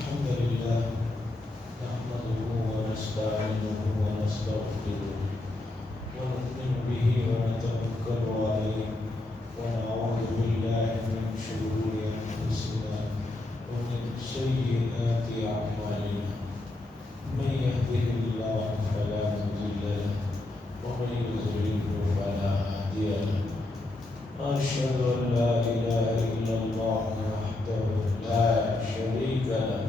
الحمد لله نحمده ونستعينه ونستغفره ونؤمن به ونتوكل عليه ونعوذ بالله من شرور أنفسنا ومن سيئات أعمالنا من يهده الله فلا مضل له ومن يضلل فلا هادي له أشهد أن لا إله إلا الله وحده لا شريك له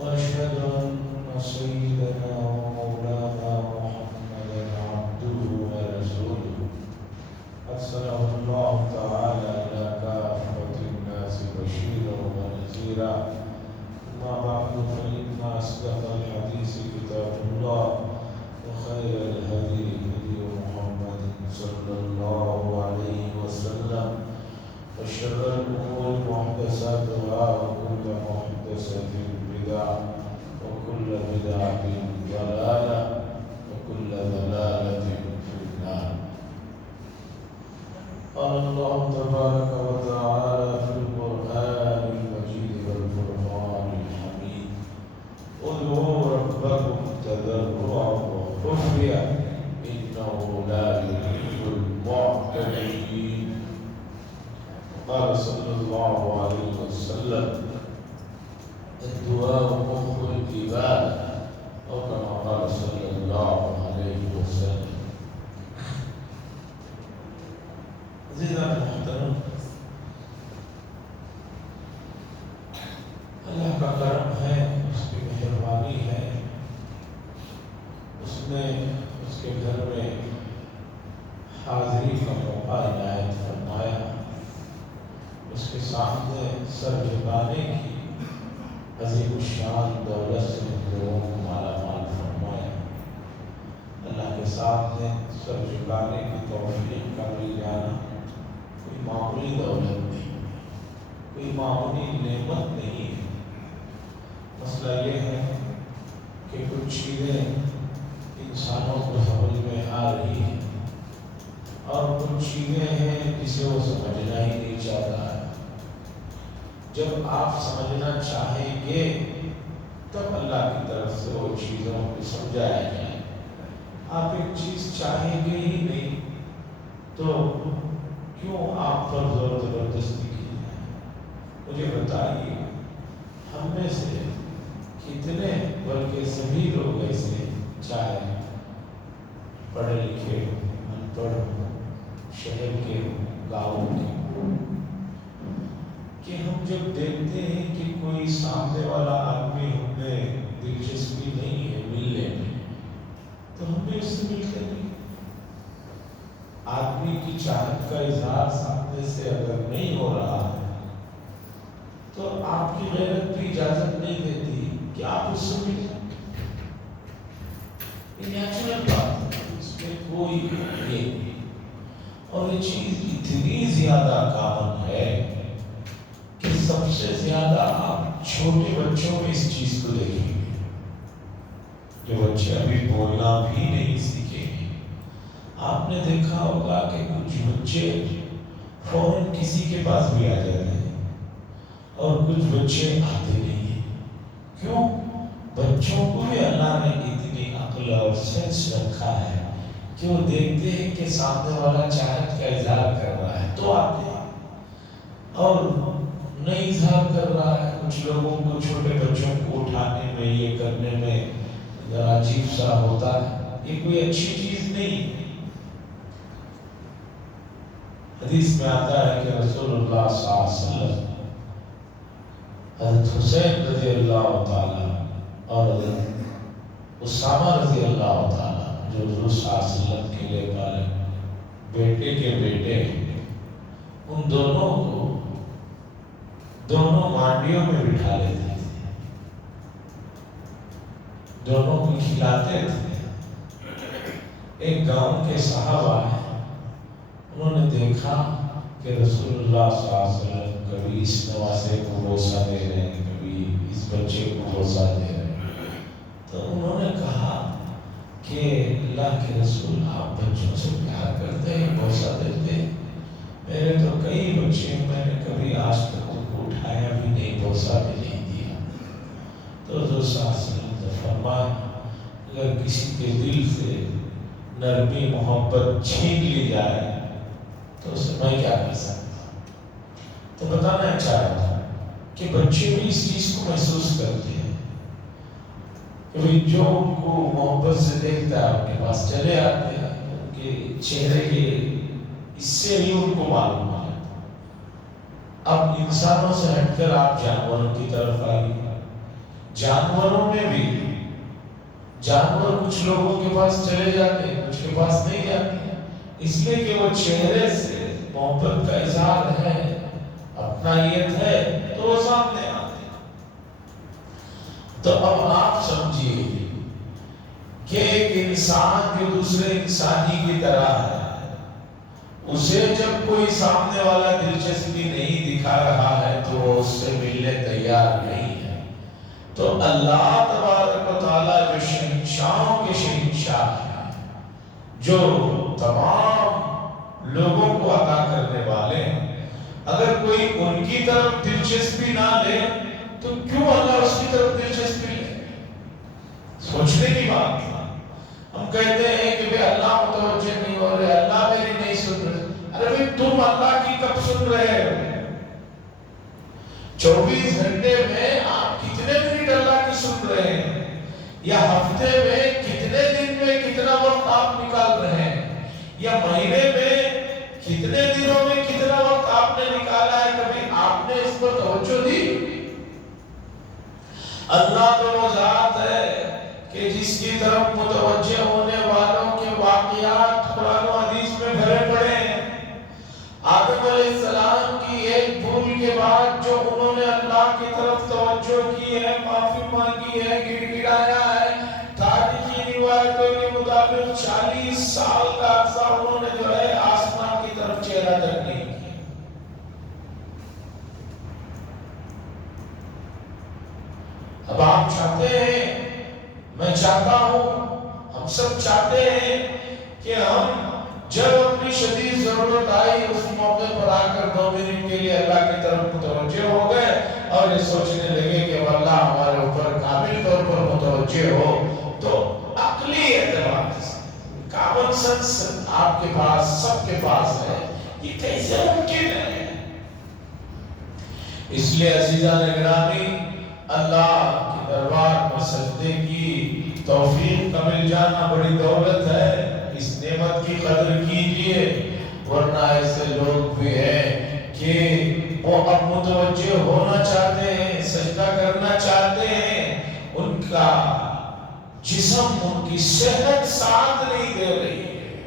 وأشهد أن سيدنا ومولانا محمدا عبده ورسوله أرسله الله تعالى إلى كافة الناس بشيرا ونذيرا أما بعد فإن أصدق الحديث كتاب الله وخير الهدي هدي محمد صلى الله عليه وسلم وشر الأمور محدثاتها وكل محدثة بدعة وكل بدعة ضلالة وكل ضلالة في النار. قال الله تبارك وتعالى في القرآن المجيد والفرقان الحميد ادعوا ربكم تضرعا وخفيا إنه لا يحب المعتدين. قال صلى الله عليه وسلم الدعاء مخ العبادة أو كما قال صلى الله عليه وسلم. عزیزان محترم، اللہ کا کرم ہے، اس کی مہربانی ہے، اس نے اس کے گھر میں حاضری کا موقع عنایت فرمایا، اس کے سامنے سر جھکانے کی عظیم الشان دولت سے لوگوں کو مالا مال فرمایا۔ اللہ کے سامنے سر جھکانے کی توفیق کا مل جانا کوئی معمولی دولت نہیں، کوئی معمولی نعمت نہیں ہے۔ مسئلہ یہ ہے کہ کچھ چیزیں انسانوں کو سمجھ میں آ رہی ہیں اور کچھ چیزیں ہیں جسے وہ سمجھنا ہی نہیں چاہتا ہے۔ جب آپ سمجھنا چاہیں گے تب اللہ کی طرف سے وہ چیزوں کو سمجھایا جائے۔ آپ ایک چیز چاہیں گے ہی نہیں تو کیوں آپ پر زور زبردستی کی جائے؟ مجھے بتائیے، ہم میں سے کتنے بلکہ سبھی لوگ ایسے، چاہے پڑھے لکھے ہوں، ان پڑھ ہوں، شہر کے ہوں، گاؤں کے ہوں، کہ ہم جب دیکھتے ہیں کہ کوئی سامنے والا آدمی ہمیں دلچسپی نہیں ہے ملنے میں تو ہمیں اس سے ملتے نہیں۔ آدمی کی چاہت کا اظہار سامنے سے اگر نہیں ہو رہا ہے تو آپ کی غیرت بھی اجازت نہیں دیتی کہ آپ اس سے مل جائیں۔ یہ نیچرل بات ہے، اس میں کوئی یہ نہیں۔ اور یہ چیز اتنی زیادہ کامن ہے کہ سب سے زیادہ آپ چھوٹے بچوں میں اس چیز کو دیکھیں گے، جو بچے ابھی بولنا بھی نہیں سیکھیں گے۔ آپ نے دیکھا ہوگا کہ کچھ بچے فوراً کسی کے پاس بھی آ جاتے ہیں اور کچھ بچے آتے نہیں ہیں۔ کیوں؟ بچوں کو بھی اللہ نے اتنی عقل اور سینس رکھا ہے کہ وہ دیکھتے ہیں کہ سامنے والا چاہت کا اظہار کر رہا ہے تو آتے ہیں، اور نہیں اظہار کر رہا ہے۔ کچھ لوگوں کو چھوٹے بچوں کو اٹھانے میں، یہ کرنے میں ذرا عجیب سا ہوتا ہے، یہ کوئی اچھی چیز نہیں ہے۔ حدیث میں آتا ہے کہ رسول اللہ صلی اللہ علیہ وسلم حضرت حسین رضی اللہ تعالیٰ اور حضرت اسامہ رضی اللہ تعالیٰ جو حضور صلی اللہ علیہ وسلم کے لیے پالے بیٹے کے بیٹے ہیں، ان دونوں کو دونوں مانڈیوں میں بٹھا لیتے تھے، دونوں کو کھلاتے تھے۔ ایک گاؤں کے صحابہ ہیں، انہوں نے دیکھا کہ رسول اللہ صلی اللہ علیہ وسلم کبھی اس نواسے کو بوسہ دے رہے ہیں، کبھی اس بچے کو بوسہ دے رہے ہیں، تو انہوں نے کہا کہ اللہ کے رسول آپ بچوں سے پیار کرتے ہیں، بوسہ دیتے ہیں؟ میرے تو کئی بچے ہیں، میں نے کبھی آج تک ان کو اٹھایا بھی نہیں، بوسہ بھی نہیں دیا۔ تو حضور صلی اللہ علیہ وسلم نے فرمایا اگر کسی کے دل سے نرمی محبت چھین لی جائے تو اسے میں کیا کر سکتا ہوں۔ تو بتانا چاہ رہا تھا کہ بچے بھی اس چیز کو محسوس کرتے ہیں کہ جو ان کو محبت سے دیکھتا ہے آپ کے پاس چلے آتے ہیں، ان کے چہرے کے اس سے ہی ان کو معلوم ہے۔ اب انسانوں سے ہٹ کر آپ جانوروں کی طرف آئیے۔ جانوروں میں بھی جانور کچھ لوگوں کے پاس چلے جاتے ہیں، کچھ کے پاس نہیں جاتے ہیں، اس لیے کہ وہ چہرے سے محبت کا اظہار ہے، اپنائیت ہے تو وہ سامنے آتے ہیں۔ تو اب آپ سمجھیے کہ ایک انسان جو دوسرے انسانی کی طرح ہے، اسے جب کوئی سامنے والا دلچسپی نہیں دکھا رہا ہے تو وہ اس سے ملنے تیار نہیں ہے۔ تو اللہ تبارک و تعالیٰ جو شہنشاہوں کے شہنشاہ ہیں، جو تمام لوگوں کو عطا کرنے والے ہیں، اگر کوئی ان کی طرف دلچسپی نہ لے تو کیوں اللہ اس کی طرف دلچسپی لے؟ سوچنے کی بات ہے۔ ہم کہتے ہیں کہ اللہ متوجہ نہیں ہو رہے، اللہ میری نہیں سن رہے۔ ارے بھئی تم اللہ کی کب سن رہے ہو؟ 24 گھنٹے میں آپ کتنے منٹ اللہ کی سن رہے ہیں؟ یا ہفتے میں کتنے دن میں کتنا وقت آپ نکال رہے ہیں؟ یا مہینے میں کتنے دنوں میں کتنا وقت آپ نے نکالا ہے؟ کبھی آپ نے اس پر توجہ دی؟ اللہ تو وہ ذات ہے کہ جس کی طرف متوجہ ہونے والوں کے واقعات قرآن و حدیث میں بھرے پڑے ہیں۔ آدم علیہ السلام کی ایک بھول کے بعد جو انہوں نے اللہ کی طرف توجہ کی ہے، معافی مانگی ہے، گڑ گڑایا ہے، تاریخی روایتوں کے مطابق 40 سال کا عرصہ انہوں نے جو ہے آسمان کی طرف چہرہ تک نہیں کیا۔ اب آپ چاہتے ہیں، میں چاہتا ہوں، ہم سب چاہتے ہیں کہ ہم جب اپنی شدید ضرورت آئی اس موقع پر آ کر 2 منٹ کے لیے اللہ کی طرف متوجہ ہو گئے اور یہ سوچنے لگے کہ اللہ ہمارے اوپر کامل طور پر متوجہ ہو۔ تو عقلی اعتبار سے کامن سنس آپ کے پاس، سب کے پاس ہے، یہ کیسے ممکن ہے؟ اس لیے عزیزان گرامی، اللہ کے دربار میں سجدے کی توفیق کا مل جانا بڑی دولت ہے۔ اس نعمت کی قدر کیجئے، ورنہ ایسے لوگ بھی ہیں کہ وہ اب متوجہ ہونا چاہتے ہیں، سجدہ کرنا چاہتے ہیں، ان کا جسم، ان کی صحت ساتھ نہیں دے رہی ہے۔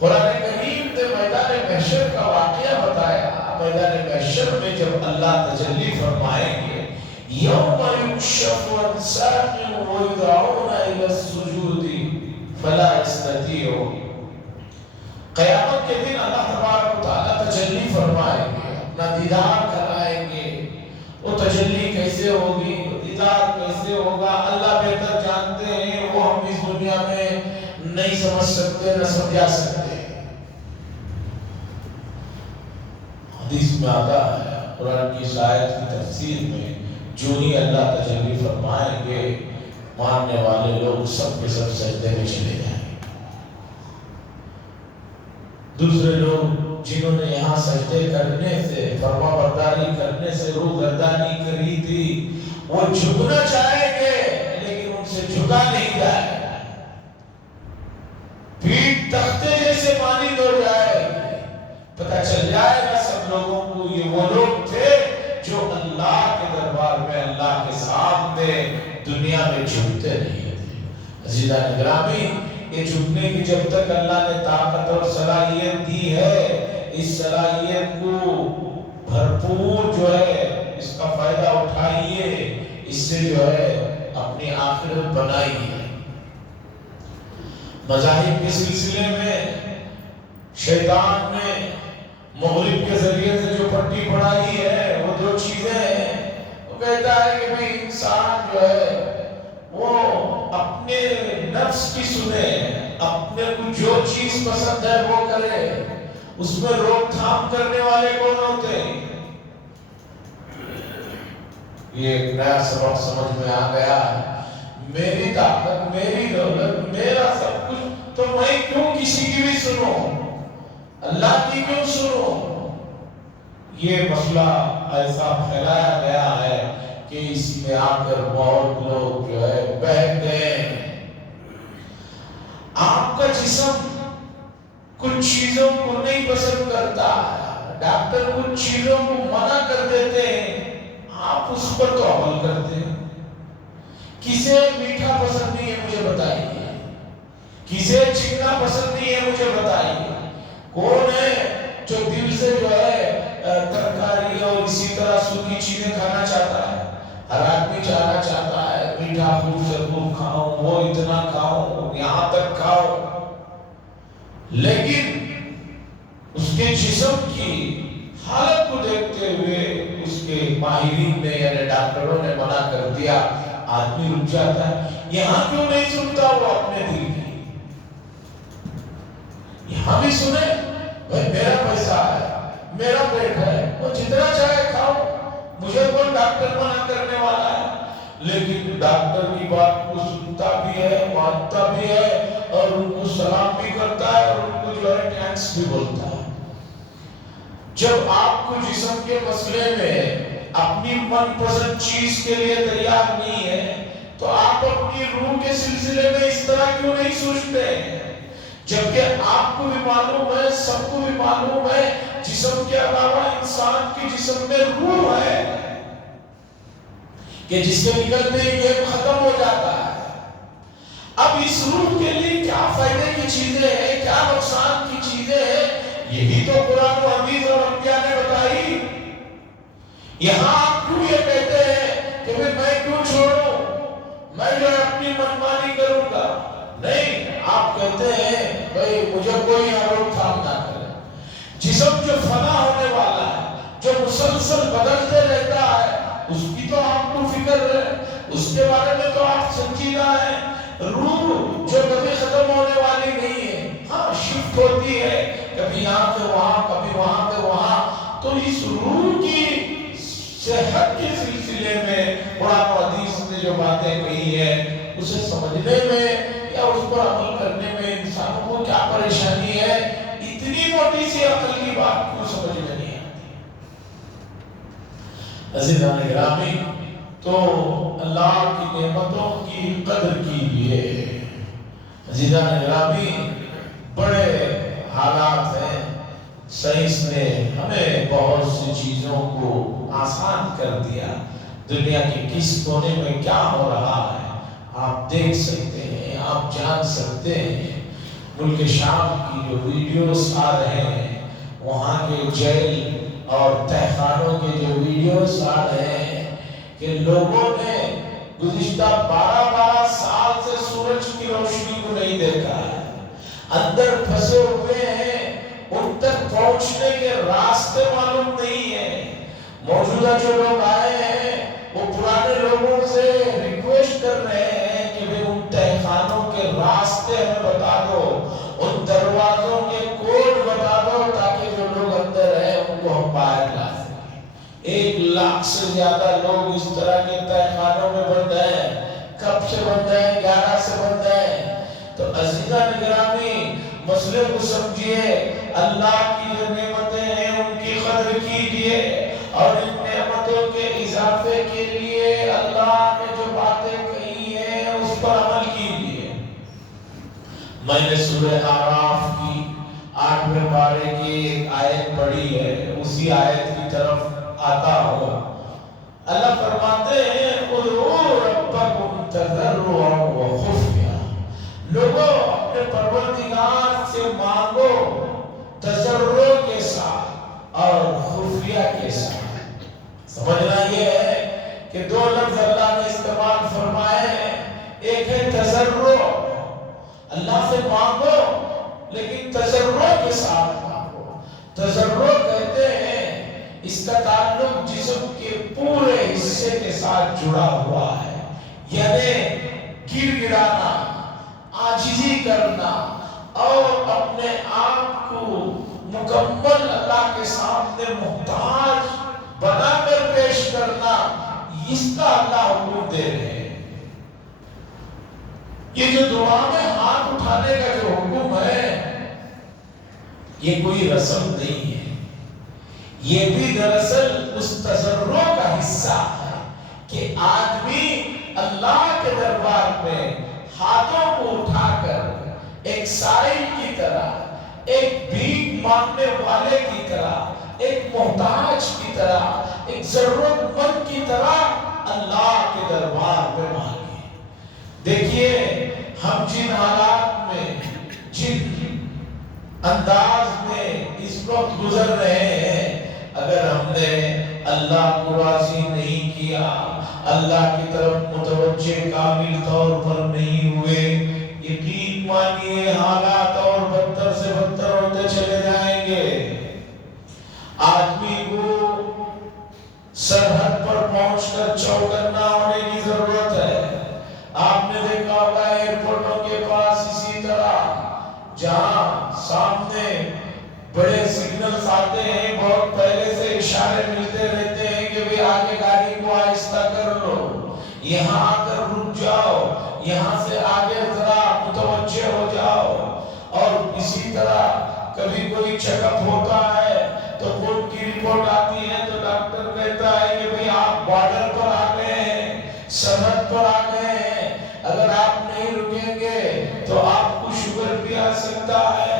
قرآن کریم نے میدان محشر کا واقعہ بتایا۔ میدان محشر میں جب اللہ تجلی فرمائیں گے، یوم یکشف عن ساق ویدعون الی السجود فلا یستطیعون۔ قیامت کے دن اللہ تبارک و تعالیٰ تجلی فرمائیں گے، اپنا دیدار کرائیں گے۔ وہ تجلی کیسے ہوگی، دیدار کیسے ہوگا، اللہ بہتر جانتے ہیں، وہ ہم اس دنیا میں نہیں سمجھ سکتے، نہ سمجھا سکتے۔ حدیث میں آتا ہے، قرآن کی آیت کی تفسیر میں، جو ہی اللہ تجلی فرمائیں گے، ماننے والے لوگ سب کے سب سجدے میں چلے جائیں گے۔ دوسرے لوگ جنہوں نے یہاں سجدے کرنے سے، فرما برداری کرنے سے روح گردانی کری تھی، وہ جھکنا چاہیں گے لیکن ان سے جھکا نہیں جائے گا۔ پیٹھ تختے جیسے مانند ہو جائے گی۔ پتہ چل جائے گا سب لوگوں کو یہ وہ لوگ تھے جو اللہ کے دربار میں، اللہ کے سامنے دنیا میں جھکتے نہیں تھے۔ عزیزان گرامی، یہ جھکنے کی جب تک اللہ نے طاقت اور صلاحیت دی ہے، اس صلاحیت کو بھرپور جو ہے اس کا فائدہ اٹھائیے، اس سے جو ہے اپنی آخرت بنائیے۔ مذاہب کے سلسلے میں شیطان نے مغرب کے ذریعے سے جو پٹی پڑھائی ہے، وہ 2 چیزیں ہیں۔ وہ کہتا ہے کہ بھئی انسان جو ہے وہ اپنے نفس کی سنے، اپنے کو جو چیز پسند ہے وہ کرے، اس میں روک تھام کرنے والے کون ہوتے ہیں؟ یہ ایک نیا سبق سمجھ میں آ گیا ہے. میری طاقت، میری دولت، میرا سب کچھ، تو میں کیوں کسی کی بھی سنوں؟ اللہ کی کیوں سنوں؟ یہ مسئلہ ایسا پھیلایا گیا ہے کہ اس میں آ کر بہت لوگ جو ہے بہک گئے. آپ کا جسم کچھ چیزوں کو نہیں پسند کرتا ہے، ڈاکٹر کچھ چیزوں کو منع کر دیتے ہیں، آپ اس پر تو عمل کرتے ہیں. کسے میٹھا پسند نہیں ہے مجھے بتائیے، کسے چکنا پسند نہیں ہے مجھے بتائیے. کون ہے جو دل سے جو ہے ترکاری اور اسی طرح سوکھی چیزیں کھانا چاہتا ہے؟ ہر آدمی جانا چاہتا ہے میٹھا خوب سے خوب کھاؤں، وہ اتنا کھاؤں، یہاں تک کھاؤں. لیکن اس کے جسم کی حالت کو دیکھتے ہوئے اس کے ماہرین نے یعنی ڈاکٹروں نے منع کر دیا. آدمی رک جاتا ہے. یہاں کیوں نہیں سنتا وہ اپنے دل کی؟ یہاں بھی سنے بھائی میرا پیسہ ہے، میرا پیٹ ہے، وہ جتنا چاہے کھاؤ، مجھے کون ڈاکٹر منع کرنے والا ہے؟ لیکن ڈاکٹر کی بات کو سنتا بھی ہے، مانتا بھی ہے، اور ان کو سلام بھی کرتا ہے، اور ان کو جو ہے ٹینکس بھی بولتا ہے. جب آپ کو جسم کے مسئلے میں اپنی من پسند چیز کے لیے تیار نہیں ہے تو آپ اپنی روح کے سلسلے میں اس طرح کیوں نہیں سوچتے؟ جبکہ آپ کو بھی معلوم ہے، سب کو بھی معلوم ہے، جسم کے علاوہ انسان کے جسم میں روح ہے کہ جس کے نکلتے ہی یہ ختم ہو جاتا ہے. اب اس روح کے لیے کیا فائدے کی چیزیں ہیں، کیا نقصان کی چیزیں ہیں، یہی تو قرآن و حدیث اور انبیاء نے بتائی. یہاں آپ کیوں یہ کہتے ہیں کہ میں کیوں چھوڑوں، میں جو اپنی منمانی کروں گا؟ نہیں، آپ کہتے ہیں بھئی مجھے کوئی روک تھام نہ کرے. جسم جو فنا ہونے والا ہے، جو مسلسل بدلتے رہتا ہے، اس کی تو آپ کو فکر ہے، اس کے بارے میں تو آپ سنجیدہ ہیں. روح جو کبھی ختم ہونے والی نہیں ہے، ہاں شفٹ ہوتی ہے، کبھی یہاں سے وہاں، کبھی وہاں سے وہاں. تو اس روح کی صحت کے سلسلے میں قرآن و حدیث نے جو باتیں کہی ہے، اسے سمجھنے میں یا اس پر عمل کرنے میں انسانوں کو کیا پریشانی ہے؟ اتنی موٹی سی عقل کی بات کو سمجھ میں نہیں آتی. عزیزان گرامی، تو اللہ کی نعمتوں کی قدر کیجیے. عزیزان گرامی، بڑے حالات ہیں. سائنس نے ہمیں بہت سی چیزوں کو آسان کر دیا. دنیا کے کس کونے میں کیا ہو رہا ہے آپ دیکھ سکتے ہیں، آپ جان سکتے ہیں. ملک شام کی جو ویڈیوز آ رہے ہیں، وہاں کے جیل اور تہخانوں کے جو ویڈیوز آ رہے ہیں کہ لوگوں نے گزشتہ 12 سال سے سورج کی روشنی کو نہیں دیکھا ہے، اندر پھنسے ہوئے ہیں، ان تک پہنچنے کے راستے معلوم نہیں ہیں. موجودہ جو لوگ آئے ہیں وہ پرانے لوگوں سے ریکویسٹ کر رہے ہیں کہ بھی ان تہخانوں کے راستے ہمیں بتا دو، ان دروازوں کے کوڈ بتا دو، تاکہ جو لوگ اندر ہیں ان کو ہم باہر لا سکیں. 1 لاکھ سے زیادہ لوگ اس طرح کے تہخانوں میں بند ہیں. کب سے بند ہیں؟ 11 سے بند ہیں. تو عزیزان گرامی، مسئلے کو سمجھیے. اللہ کی جو نعمتیں ہیں ان کی قدر کیجیے، اور ان نعمتوں کے اضافے کے لیے اللہ نے جو باتیں کہی ہیں اس پر عمل کیجیے. میں نے سورہ اعراف کی 8ویں پارے کی ایک آیت پڑھی ہے، اسی آیت کی طرف آتا ہوں. اللہ فرماتے ہیں ادعوا ربکم تضرعا وخفیا. لوگوں اپنے پروردگار سے مانگو تضرع کے ساتھ اور خفیہ کے ساتھ. سمجھنا یہ ہے کہ 2 لفظ اللہ نے استعمال فرمائے ہیں. ایک ہے تضرع، اللہ سے مانگو لیکن تضرع کے ساتھ مانگو. تضرع کہتے ہیں اس کا تعلق جسم کے پورے حصے کے ساتھ جڑا ہوا ہے، یعنی گر گرانا، عاجزی کرنا، اور اپنے آپ کو مکمل اللہ کے سامنے محتاج بنا کر پیش کرنا. اس کا اللہ حکم دے رہے ہیں۔ یہ جو دعا میں ہاتھ اٹھانے کا جو حکم ہے یہ کوئی رسم نہیں ہے، یہ بھی دراصل اس تضرع کا حصہ ہے کہ آدمی اللہ کے دربار میں ہاتھوں کو اٹھا کر ایک سائل کی طرح، ایک بھیک مانگنے والے کی طرح، ایک محتاج کی طرح، ایک ضرورت مند کی طرح اللہ کے دربار میں مانگے۔ دیکھیے ہم جن حالات میں، جن انداز میں اس وقت گزر رہے ہیں، اگر ہم نے اللہ کو راضی نہیں کیا، اللہ کی طرف متوجہ کامل طور پر نہیں ہوئے، یقین مانیے حالات اور بدتر سے بدتر ہوتے چلے جائیں گے۔ آدمی کو سرحد پر پہنچ کر چوکنا ہونے کی ضرورت ہے۔ آپ نے دیکھا ہوگا ایئرپورٹوں کے پاس اسی طرح جہاں سامنے بڑے سگنلز آتے ہیں، بہت پہلے سے اشارے ملتے رہتے ہیں کہ بھی آگے گاڑی کو آہستہ کر لو، یہاں آ کر رک جاؤ، یہاں سے آگے ذرا متوجہ ہو جاؤ۔ اور اسی طرح کبھی کوئی چیک اپ ہوتا ہے تو خون کی رپورٹ آتی ہے تو ڈاکٹر کہتا ہے کہ بھئی آپ بارڈر پر آ گئے ہیں، سرحد پر آ گئے ہیں، اگر آپ نہیں رکیں گے تو آپ کو شوگر بھی آ سکتا ہے،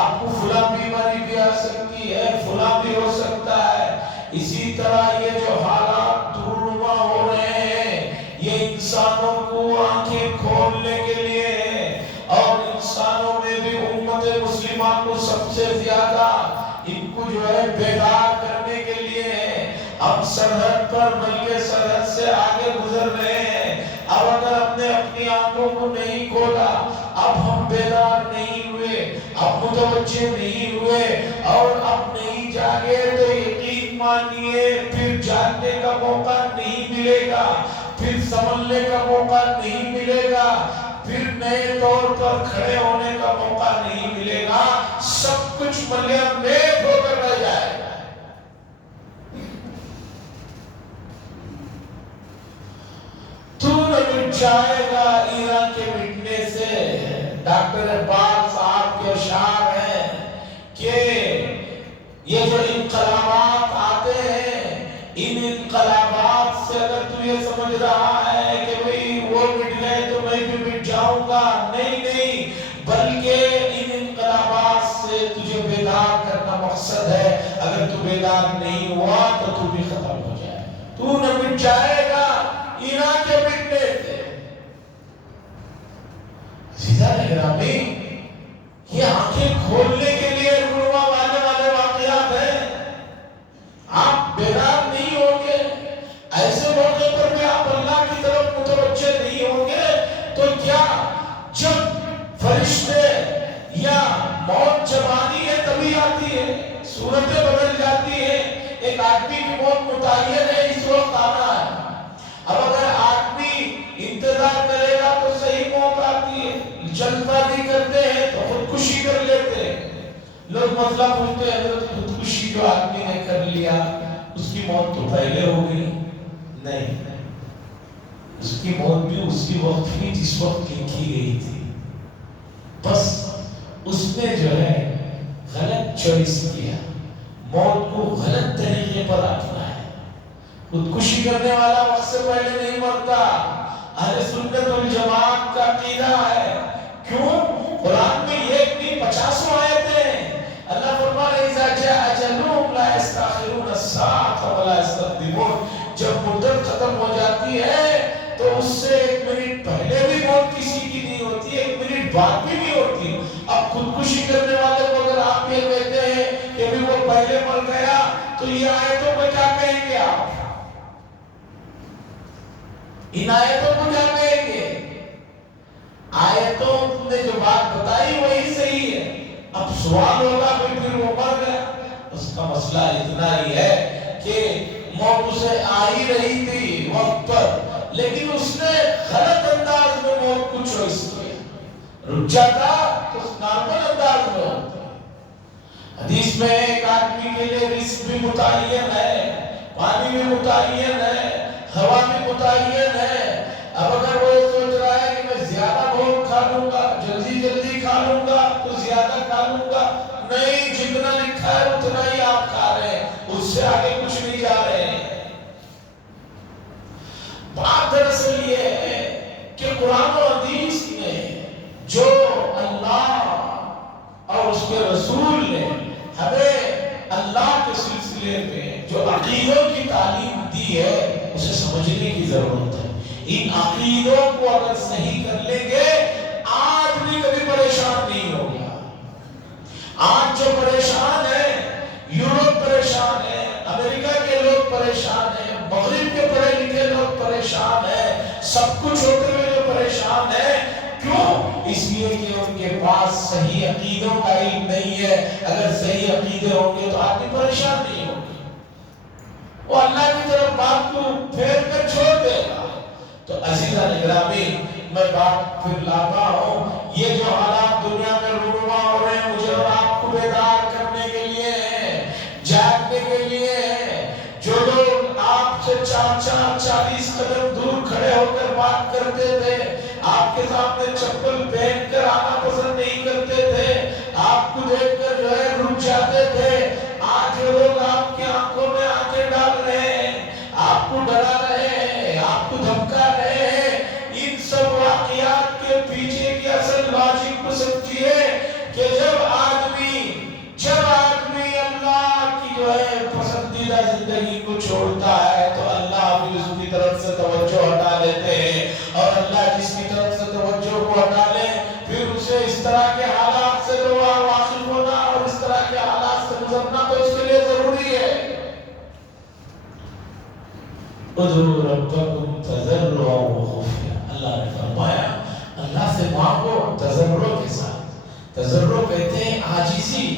آپ کو فلاں بیماری بھی آ سکتی ہے، فلاں بھی ہو سکتا ہے۔ اسی طرح یہ جو حالات دورنما ہو رہے ہیں یہ انسانوں کو آنکھیں کھولنے کے لیے ہے، اور انسانوں میں بھی امت مسلمہ کو سب سے زیادہ ان کو جو ہے بیدار کرنے کے لیے ہے۔ ہم سرحد پر بلکہ سرحد سے آگے گزر رہے ہیں۔ اب اگر ہم نے اپنی آنکھوں کو نہیں کھولا، اب ہم بیدار نہیں ہوئے، اب متوجہ نہیں ہوئے اور اب نہیں جاگے تو یقین مانیے پھر جاگنے کا موقع نہیں ملے گا، پھر سنبھلنے کا موقع نہیں ملے گا، پھر نئے طور پر کھڑے ہونے کا موقع نہیں ملے گا، سب کچھ ملیہ میٹ ہو کر رہ جائے گا۔ تو نہ مٹ جائے گا ایران کے مٹنے سے۔ ڈاکٹر اقبال صاحب کے اشعار ہیں کہ یہ جو انقلابات آتے ہیں، ان انقلابات سے اگر تو یہ سمجھ رہا ہے کہ بھئی وہ مٹ گئے تو میں بھی مٹ جاؤں گا، نہیں نہیں، بلکہ ان انقلابات سے تجھے بیدار کرنا مقصد ہے۔ اگر تو بیدار نہیں ہوا تو تو بھی ختم ہو جائے، تو نہ مٹ جائے گا ایران کے مٹنے سے۔ عزیزان اکرامی، یہ آنکھیں کھولنے کے لیے رونما والے واقعات ہیں۔ آپ بیدار نہیں ہوں گے، ایسے موقع پر بھی آپ اللہ کی طرف متوجہ نہیں ہوں گے تو کیا جب فرشتے یا موت جب آنی ہے تبھی آتی ہے، صورتیں بدل جاتی ہیں، ایک آدمی کی موت متعین ہے، اس وقت آنا ہے۔ اب اگر آدمی انتظار کرے گا تو صحیح موت آتی ہے، جلد بازی کرتے ہیں تو خودکشی کر لیتے ہیں۔ لوگ مسئلہ پوچھتے ہیں حضرت خودکشی جو آدمی نے کر لیا اس کی موت تو پہلے ہو گئی؟ نہیں، اس کی موت بھی اس کی وقت کی جس وقت لکھی گئی تھی، بس اس نے جو ہے غلط چوائس کیا، موت کو غلط طریقے پر آنا ہے۔ خودکشی کرنے والا وقت سے پہلے نہیں مرتا، اہل سنت والجماعت کا عقیدہ ہے۔ کیوں؟ قرآن میں ایک نہیں 50 آیتیں ہیں۔ اللہ فرما رہے اذا جاء اجلهم لا يستأخرون الساعة ولا يستقدمون، جب مدت ختم ہو جاتی ہے تو اس سے 1 منٹ پہلے بھی موت کسی کی نہیں ہوتی، 1 منٹ بعد بھی نہیں ہوتی۔ اب خودکشی کرنے والے کو اگر آپ یہ کہتے ہیں کہ بھی وہ پہلے مر گیا تو یہ آیتوں کو کیا کہیں گے آپ؟ ان آیتوں کو کیا کہیں گے؟ آیتوں نے جو بات بتائی وہی صحیح ہے۔ اب سوال ہوگا پھر وہ مر گیا، اس کا مسئلہ اتنا ہی ہے کہ موت اسے آ ہی رہی تھی وقت پر، لیکن اس نے غلط انداز میں موت کو چوائس کیا۔ رک جاتا تو نارمل انداز میں ہوتا۔ حدیث میں ایک آدمی کے لیے رزق بھی متعین ہے، پانی بھی متعین ہے، ہوا بھی متعین ہے. اب اگر وہ سوچ رہا ہے کہ میں زیادہ بہت کھا لوں گا، جلدی جلدی کھا لوں گا تو زیادہ کھا لوں گا، نہیں، جتنا لکھا ہے اتنا ہی آپ کھا رہے ہیں، اس سے آگے کچھ نہیں جا رہے ہیں. بات دراصل یہ ہے کہ قرآن و حدیث میں جو اللہ اور اس کے رسول نے ہمیں اللہ کے سلسلے میں جو عقیدوں کی تعلیم دی ہے اسے سمجھنے کی ضرورت ہے. ان عقیدوں کو اگر صحیح کر لیں گے آج بھی کبھی پریشان نہیں ہوگا. آج جو پریشان ہے، یورپ پریشان ہے، امریکہ کے لوگ پریشان ہیں، مغرب کے پڑھے لکھے لوگ پریشان ہیں، سب کچھ ہوتے ہوئے جو پریشان ہے، کیوں؟ اس لیے کہ ان کے پاس صحیح عقیدوں کا علم نہیں ہے. اگر صحیح عقیدے ہوں گے تو آدمی پریشان نہیں ہوگا، وہ اللہ کی طرف بات کو پھیر کر چھوڑ دے گا. تو عزیزان گرامی، میں بات پھر لاتا ہوں، یہ جو حالات دنیا میں رونما ہو رہے ہیں مجھے اور آپ کو بیدار کرنے کے لیے ہیں، جاگنے کے لیے ہیں. جو لوگ آپ سے 40 قدم دور کھڑے ہو کر بات کرتے تھے، آپ کے سامنے چپل پہن کر آنا پسند نہیں کرتے تھے، آپ کو دیکھ کر جو ہے رک جاتے تھے، آج جو لوگ آپ کی آنکھوں میں آنکھیں ڈال رہے ہیں، آپ کو ڈرا رہے ہیں، آپ کو دھمکا رہے ہیں، ان سب واقعات کے پیچھے کی اصل لاجک کو سمجھیے کہ جب آدمی اللہ کی جو ہے پسندیدہ زندگی کو چھوڑتا ہے تو اللہ بھی اس کی طرف سے توجہ ہٹا لیتے ہیں، اور اللہ جس کی طرف سے توجہ کو ہٹا لے پھر اسے اس طرح کے حالات سے جو واقف ہونا اور اس طرح کے حالات سے گزرنا تو اس کے لیے ضروری ہے. ادعوا ربکم تضرعا وخفیا، اللہ نے فرمایا اللہ سے مانگو تضرع کے ساتھ. تضرع کہتے ہیں عاجزی،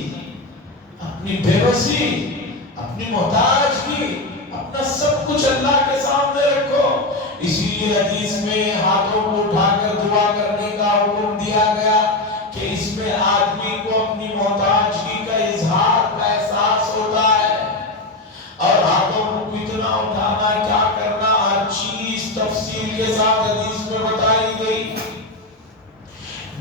اپنی بے بسی، اپنی محتاجگی، اپنا سب کچھ اللہ کے سامنے رکھو. اسی لیے حدیث میں ہاتھوں کو اٹھا کر دعا کرنے کا حکم دیا گیا کہ اس میں آدمی کو اپنی محتاجگی کا اظہار کا احساس ہوتا ہے. اور ہاتھوں کو کتنا اٹھانا، کیا کرنا، ہر چیز تفصیل کے ساتھ حدیث میں بتائی گئی.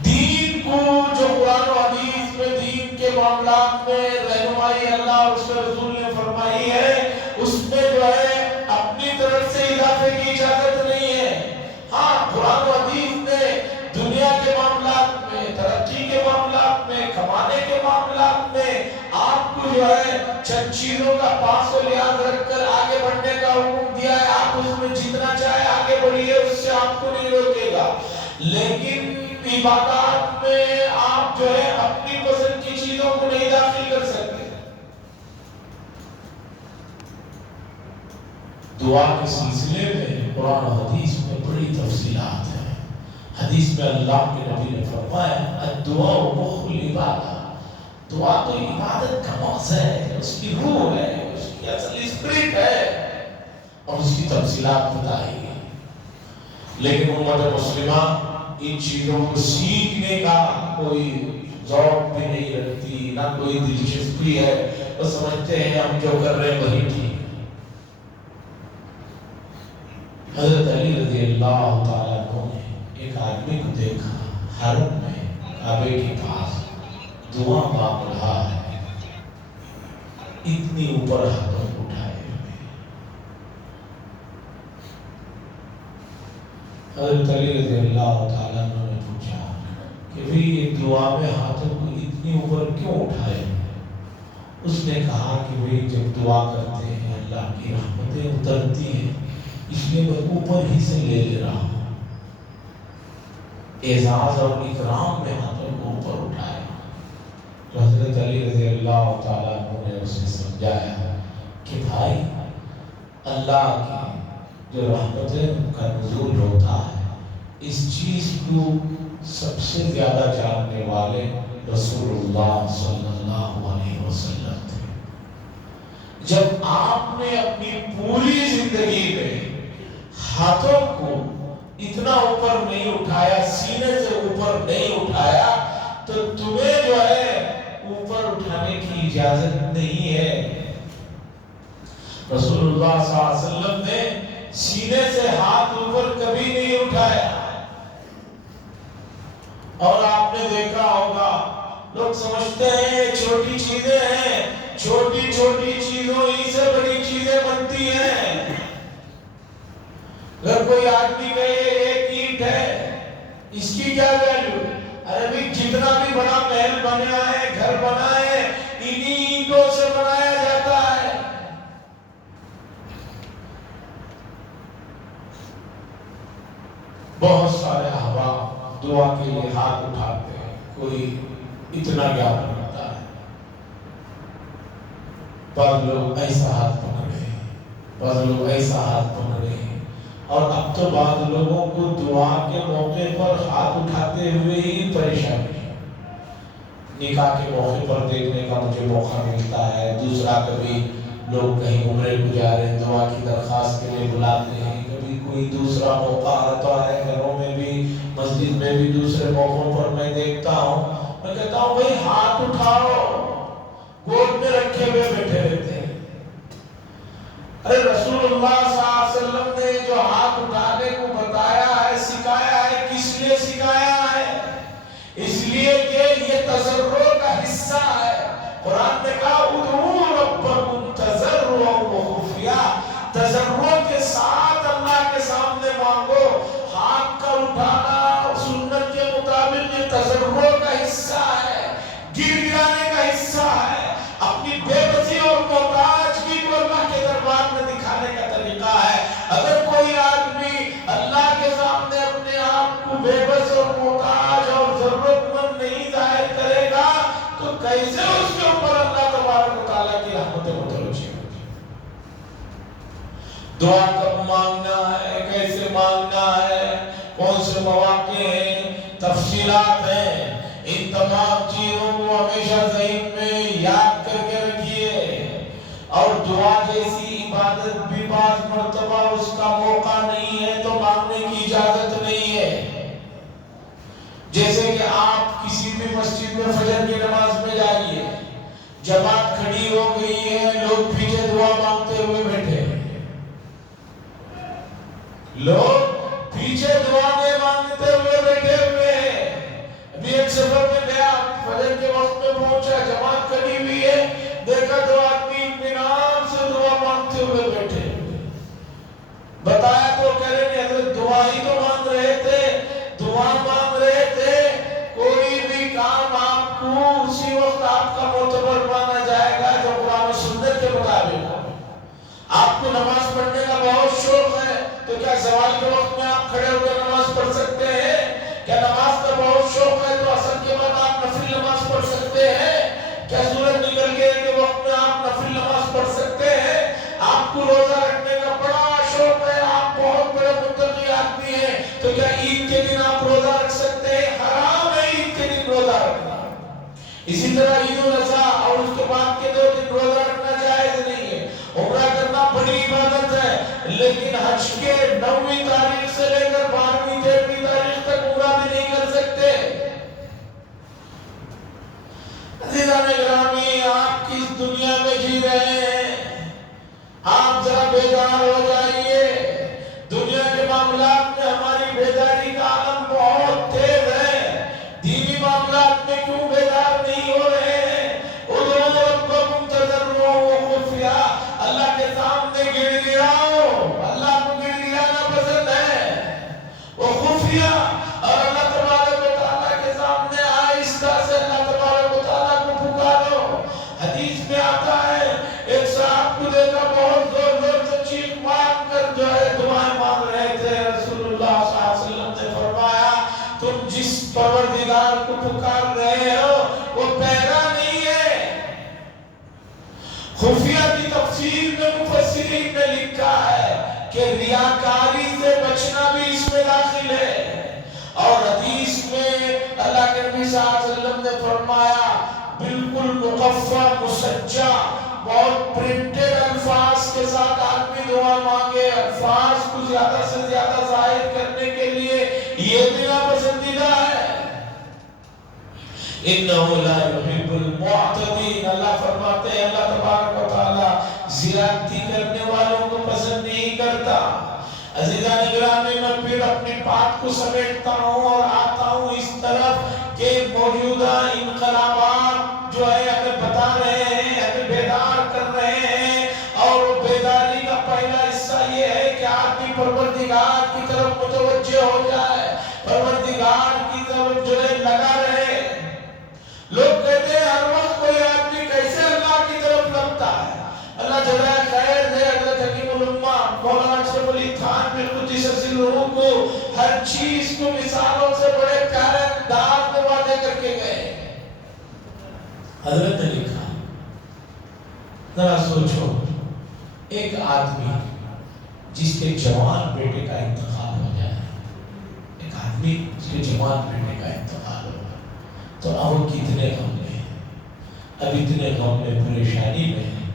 دین کو جو قرآن و حدیث میں دین کے معاملات میں رہنمائی اللہ اور اس کے رسول نے فرمائی ہے، اس میں جو ہے اپنی طرف سے اضافے کی اجازت نہیں ہے. ہاں، قرآن و حدیث نے دنیا کے معاملات میں، ترقی کے معاملات میں، کمانے کے معاملات میں آپ کو جو ہے چند چیزوں کا پاس و لحاظ رکھ کر آگے بڑھنے کا حکم دیا ہے. آپ اس میں جتنا چاہے آگے بڑھیے، اس سے آپ کو نہیں روکے گا. لیکن عبادات میں آپ جو ہے اپنی پسند کی چیزوں کو نہیں داخل کر سکتے. دعا کے سلسلے میں قرآن و حدیث میں بڑی تفصیلات ہیں. حدیث میں اللہ کے نبی نے فرمایا الدعاء مخ العبادہ، دعا تو عبادت کا مغز ہے، اس کی روح ہے، اس کی اصل اسپرٹ ہے، اور اس کی تفصیلات بتائی گئی. لیکن امت مسلمہ ان چیزوں کو سیکھنے کا کوئی ذوق بھی نہیں رکھتی، نہ کوئی دلچسپی ہے. وہ سمجھتے ہیں ہم جو کر رہے ہیں وہی ٹھیک. حضرت علی رضی اللہ تعالیٰ عنہ نے ایک آدمی کو دیکھا حرم میں کعبے کے پاس دعا مانگ رہا ہے، اتنی اوپر ہاتھوں اٹھائے ہوئے. حضرت علی رضی اللہ تعالیٰ عنہ نے پوچھا کہ بھی یہ دعا میں ہاتھوں کو اتنی اوپر کیوں اٹھائے؟ اس نے کہا کہ بھئی جب دعا کرتے ہیں اللہ کی رحمتیں اترتی ہیں، اس لیے میں اوپر ہی سے لے رہا ہوں. اعزاز اور اکرام میں ہاتھوں کو اوپر اٹھایا. تو حضرت علی رضی اللہ تعالیٰ عنہ نے اسے سمجھایا کہ بھائی اللہ کی جو رحمتیں کا نزول ہوتا ہے، اس چیز کو سب سے زیادہ جاننے والے رسول اللہ صلی اللہ علیہ وسلم تھے. جب آپ نے اپنی پوری زندگی میں ہاتھوں کو اتنا اوپر نہیں اٹھایا، سینے سے اوپر نہیں اٹھایا، تو تمہیں جو ہے اوپر اٹھانے کی اجازت نہیں ہے. رسول اللہ صلی اللہ علیہ وسلم نے سینے سے ہاتھ اوپر کبھی نہیں اٹھایا. اور آپ نے دیکھا ہوگا لوگ سمجھتے ہیں چھوٹی چیزیں ہیں، چھوٹی چھوٹی چیزوں ہی سے بڑی چیزیں بنتی ہیں. اگر کوئی آدمی کہے ایک اینٹ ہے، اس کی کیا ویلیو؟ ارے بھی جتنا بھی بڑا محل بنا ہے، گھر بنا ہے، انہی اینٹوں سے بنایا جاتا ہے. بہت سارے احباب دعا کے لیے ہاتھ اٹھاتے ہیں، کوئی اتنا گیان رکھتا ہے. بعض لوگ ایسا ہاتھ پکڑے، بعض لوگ ایسا ہاتھ پکڑے. اور اب تو بعض لوگوں کو دعا کے موقع پر ہاتھ اٹھاتے ہوئے ہی پریشانی ہے. نکاح کے موقع پر دیکھنے کا مجھے موقع ملتا ہے. دوسرا کبھی لوگ کہیں عمرے کو جا رہے ہیں، دعا کی درخواست کے لیے بلاتے ہیں. کبھی کوئی دوسرا موقع آتا ہے، گھروں میں بھی، مسجد میں بھی، دوسرے موقعوں پر میں دیکھتا ہوں. میں کہتا ہوں بھائی ہاتھ اٹھاؤ، گود میں رکھے ہوئے بیٹھے رہتے ہیں. ارے رسول اللہ صلی اللہ علیہ وسلم نے جو ہاتھ اٹھانے کو بتایا ہے، سکھایا ہے، کس لیے سکھایا ہے؟ اس لیے کہ یہ تضرع کا حصہ ہے. قرآن نے کہا ادعوا ربکم تضرعا وخفیا، تضرع کے ساتھ اللہ کے سامنے مانگو. ہاتھ کا اٹھانا سنت کے مطابق یہ تضرع کا حصہ ہے، گر گرانے کا حصہ ہے. اپنی بے بسی اور محتاجگی کو اللہ کے دربار میں دکھانے کا طریقہ ہے. اگر کوئی آدمی اللہ کے سامنے اپنے آپ کو بے بس اور محتاج اور ضرورت مند نہیں ظاہر کرے گا تو کیسے اس کے اوپر اللہ تبارک و تعالیٰ کی رحمتیں متوجہ ہوگی؟ دعا کب مانگنا ہے، کیسے مانگنا ہے، کون سے مواقع ہیں، تفصیلات ہیں. ان تمام چیزوں کو ہمیشہ ذہن میں یاد کر کے رکھیے. اور دعا جیسی عبادت بھی بعض مرتبہ اس کا موقع نہیں ہے تو مانگنے کی اجازت نہیں ہے. جیسے کہ آپ کسی بھی مسجد میں فجر کی نماز میں جائیے، جماعت کھڑی ہو گئی ہے، لوگ پیچھے دعا مانگتے ہوئے بیٹھے ہیں. لوگ پیچھے دعا مانگتے ہوئے بیٹھے ہوئے ہیں. ابھی ایک سفر میں گیا، فجر کے وقت میں پہنچا، جماعت کھڑی ہوئی ہے، دیکھا دو آدمی اطمینان سے دعا مانگتے ہوئے بیٹھے. بتایا تو کہہ رہے ہیں حضرت دعا ہی تو مانگ رہے تھے، دعا مانگ رہے تھے. کوئی بھی کام آپ کو اسی وقت آپ کا معتبر مانا جائے گا جو قرآن و سنت کے مطابق ہو. آپ کو نماز پڑھنے کا بہت شوق ہے تو کیا زوال کے وقت میں آپ کھڑے ہو کر نماز پڑھ سکتے ہیں؟ کیا نماز کا بہت شوق ہے تو عصر کے بعد آپ نفل نماز پڑھ سکتے ہیں؟ کیا سورج نکل گئے کے وقت میں آپ نفل نماز پڑھ سکتے ہیں؟ آپ کو روزہ رکھنے کا بڑا شوق ہے، آپ بہت بڑے متقی آدمی ہیں تو کیا عید کے دن آپ روزہ رکھ سکتے ہیں؟ حرام ہے عید کے دن روزہ رکھنا. اسی طرح عید الاضحیٰ اور اس کے بعد کے 2 دن روزہ رکھنا جائز نہیں ہے. عمرہ کرنا بڑی عبادت ہے، لیکن حج کے 9ویں تاریخ سے لے کر 12ویں 13ویں تاریخ تک عمرہ بھی نہیں کر سکتے. عزیزان گرامی، آپ کس دنیا میں جی رہے ہیں؟ آپ ذرا بیدار ہو جائیے. دنیا کے معاملات میں ہماری بیداری کا عالم بہت تیز ہے. دینی معاملات میں کیوں بیدار نہیں ہو رہے ہیں؟ ادعوا ربکم تضرعا وخفیا، اللہ کے سامنے گر گراؤ. اللہ کو گر گرانا پسند ہے. وہ خفیہ اور اللہ تبارک و تعالیٰ کے سامنے آہستہ سے اللہ تبارک و تعالیٰ کو پکارو. حدیث میں آتا ہے ایک صاحب کو دیکھا بہت زور زور سے چیخ مار کر جو ہے دعائیں مانگ رہے تھے. رسول اللہ صلی اللہ علیہ وسلم نے فرمایا تم جس پروردگار کو پکار رہے ہو وہ پیدا نہیں ہے. خفیہ کی تفسیر میں مفسرین نے لکھا ہے کہ ریاکاری سے بچنا بھی اس میں داخل ہے. اور حدیث میں اللہ کے نبی صلی اللہ علیہ وسلم نے فرمایا بالکل مقفع مسجع، بہت پرنٹڈ الفاظ کے ساتھ آدمی دعا مانگے. الفاظ کو زیادہ سے زیادہ ظاہر کرنے کے لیے یہ بھی ناپسندیدہ ہے. انہو لا یحب المعتدین، اللہ فرماتے ہیں اللہ تبارک و تعالی زیادتی کرنے والوں کو پسند نہیں کرتا. عزیزان گرامی، میں پھر اپنی بات کو سمیٹتا ہوں اور آتا ہوں اس طرف کہ موجودہ انقلابات جو ہے ہمیں بتا رہے ہیں، ہمیں بیدار کر رہے ہیں، اور بیداری کا پہلا حصہ یہ ہے کہ آدمی پروردگار کی طرف متوجہ ہو جائے، پروردگار کی طرف جو ہے لگا رہے۔ لوگ کہتے ہیں ہر وقت کوئی آدمی کیسے اللہ کی طرف لگتا ہے؟ اللہ جزائے خیر دے حضرت حکیم الامہ مولانا اشرف علی تھانوی قدس سرہ کو ہر چیز کو مثالوں سے بڑے پیارے انداز میں واضح کر کے گئے۔ حضرت نے لکھا، ذرا سوچو، ایک آدمی جس کے جوان بیٹے کا انتقال ہو جائے، ایک آدمی جس کے جوان بیٹے کا انتقال ہو جائے، تو اب کتنے غم میں ہیں، اب اتنے غم میں پریشانی میں ہیں،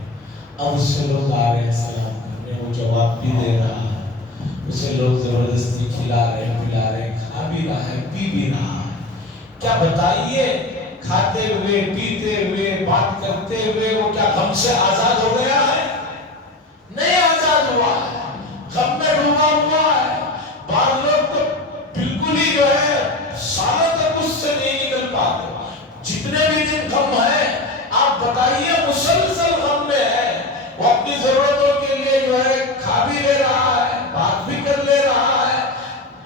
اب اس سے لوگ آ رہے ہیں سلام کرنے، وہ جواب بھی دے رہا ہے، اسے لوگ زبردستی کھلا رہے ہیں، پلا رہے ہیں، کھا بھی رہا ہے، پی بھی رہا ہے۔ کیا بتائیے، کھاتے ہوئے، پیتے ہوئے، بات کرتے ہوئے وہ کیا غم سے آزاد ہو گیا ہے؟ نہیں آزاد ہوا ہے، غم میں ڈوبا ہوا ہے۔ بعض لوگ تو بالکل ہی جو ہے سالوں تک اس سے نہیں نکل پاتے، جتنے بھی دن غم ہے، آپ بتائیے مسلسل غم میں ہے، وہ اپنی ضرورتوں کے لیے جو ہے کھا بھی لے رہا ہے، بات بھی کر لے رہا ہے،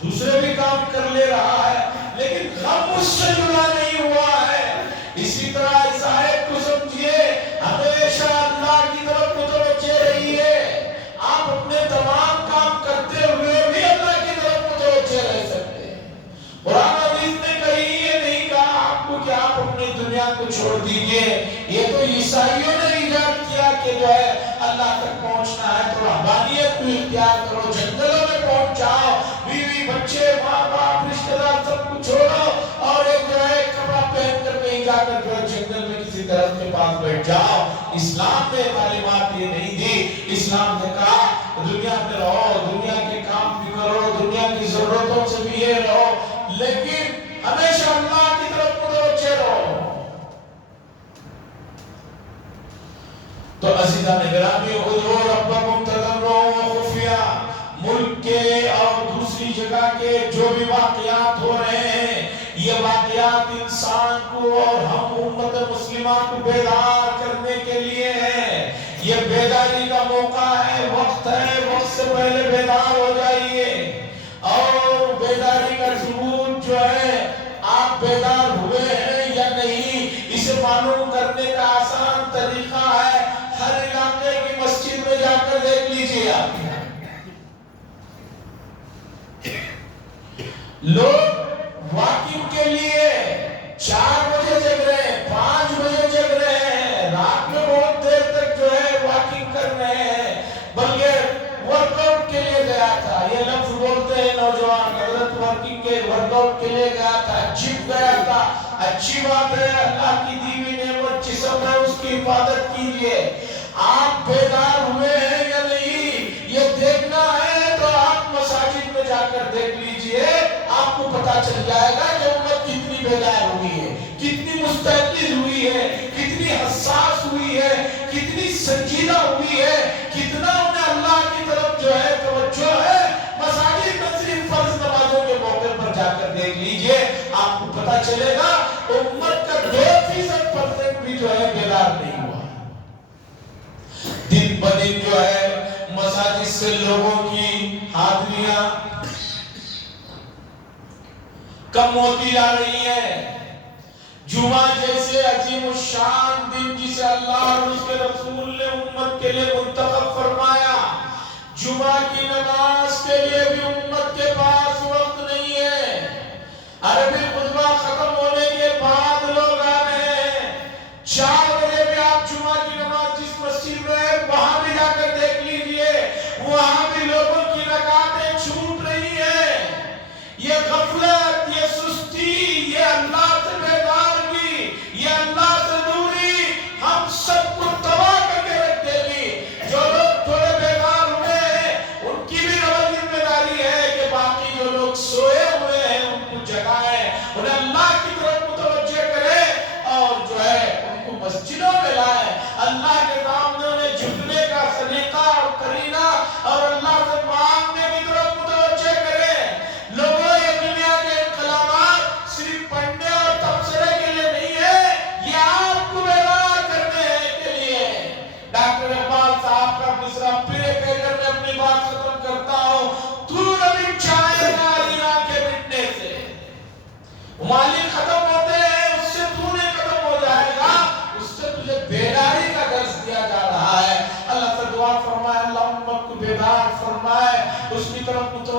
دوسرے بھی کام کر لے رہا ہے، لیکن غم اس سے جڑا نہیں ہوا ہے۔ اسی طرح اس آیت کو سمجھیے، ہمیشہ اللہ کی طرف متوجہ رہیے۔ آپ اپنے تمام کام کرتے ہوئے بھی اللہ کی طرف متوجہ رہ سکتے ہیں۔ قرآن حدیث نے کہیں یہ نہیں کہا آپ کو کہ آپ اپنی دنیا کو چھوڑ دیجئے۔ یہ تو عیسائیوں نے ایجاد کیا کہ جو ہے اللہ تک پہنچنا ہے تو رہبانیت کو اختیار کرو، جنگلوں میں پہنچ جاؤ، بیوی بچے ماں باپ رشتہ دار سب کو چھوڑو، اور ایک جو ہے کپڑا پہن کر کہیں جا کر جو جنگل میں کسی درخت کے پاس بیٹھ جاؤ۔ اسلام نے تعلیمات یہ نہیں دی۔ اسلام نے کہا دنیا میں رہو، دنیا کے کام بھی کرو، دنیا کی ضرورتوں سے بھی یہ رہو، لیکن ہمیشہ اللہ کی طرف متوجہ رہو۔ تو عزیزان گرامی، ادعوا ربکم تضرعا وخفیا، ملک کے اور دوسری جگہ کے جو بھی واقعات ہو رہے ہیں، یہ واقعات انسان کو اور ہم امت مسلمہ کو بیدار کرنے کے لیے ہیں۔ یہ بیداری کا موقع ہے، وقت ہے، وقت سے پہلے بیدار ہو جائیے۔ اور بیداری کا ثبوت جو ہے، آپ بیدار ہوئے ہیں یا نہیں، اسے معلوم کرنے کا آسان طریقہ ہے، ہر علاقے کی مسجد میں جا کر دیکھ لیجئے۔ آپ لوگ واکنگ کے لیے 4 بجے جگ رہے ہیں، 5 بجے جگ رہے ہیں، رات میں بہت دیر تک جو ہے واکنگ کر رہے ہیں، بلکہ ورک آؤٹ کے لیے گیا تھا۔ یہ لفظ بولتے ہیں نوجوان، حضرت ورکنگ کے ورک آؤٹ کے لیے گیا تھا، جم گیا تھا۔ اچھی بات ہے، اللہ کی دی ہوئی نعمت جسم ہے، اس کی حفاظت کیجئے۔ آپ بیدار ہوئے ہیں یا نہیں، یہ دیکھنا ہے تو آپ مساجد میں جا کر دیکھ لیجئے، آپ کو پتا چل جائے گا کہ امت کتنی بیدار ہوئی ہے، کتنی مستعد ہوئی ہے، کتنی حساس ہوئی ہے، کتنی سنجیدہ ہوئی ہے، کتنا انہیں اللہ کی طرف جو ہے توجہ ہے۔ مساجد میں صرف فرض نمازوں کے موقع پر جا کر دیکھ لیجئے، آپ کو پتا چلے گا امت کا 2% بھی جو ہے بیدار نہیں ہوا۔ دن بدن جو ہے مساجد سے لوگوں کی حاضریاں کم ہوتی جا رہی ہے۔ جمعہ جیسے عظیم الشان دن جسے اللہ اور اس کے رسول نے امت کے لیے منتخب فرمایا، جمعہ کی نماز کے لیے بھی امت کے پاس وقت نہیں ہے۔ عربی خطبہ ختم ہونے کے بعد لوگ آ رہے ہیں، 4 بجے بھی آپ جمعہ کی نماز جس مسجد میں ہے وہاں بھی جا کر دیکھ لیجئے، وہاں بھی لوگوں کی رکعتیں چھوٹ رہی ہیں۔ یہ غفلت، یہ سستی، یہ اللہ سے بیدارگی، یہ اللہ سے دوری ہم سب کو تباہ کر کے رکھ دے گی۔ جو لوگ تھوڑے بیدار ہوئے ہیں ان کی بھی ذمہ داری ہے کہ باقی جو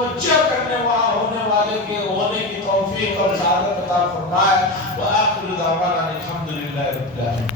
متوجہ کرنے ہونے والے کے ہونے کی توفیق اور سعادت عطا فرمائے۔ وآخر دعوانا الحمدللہ رب العالمین۔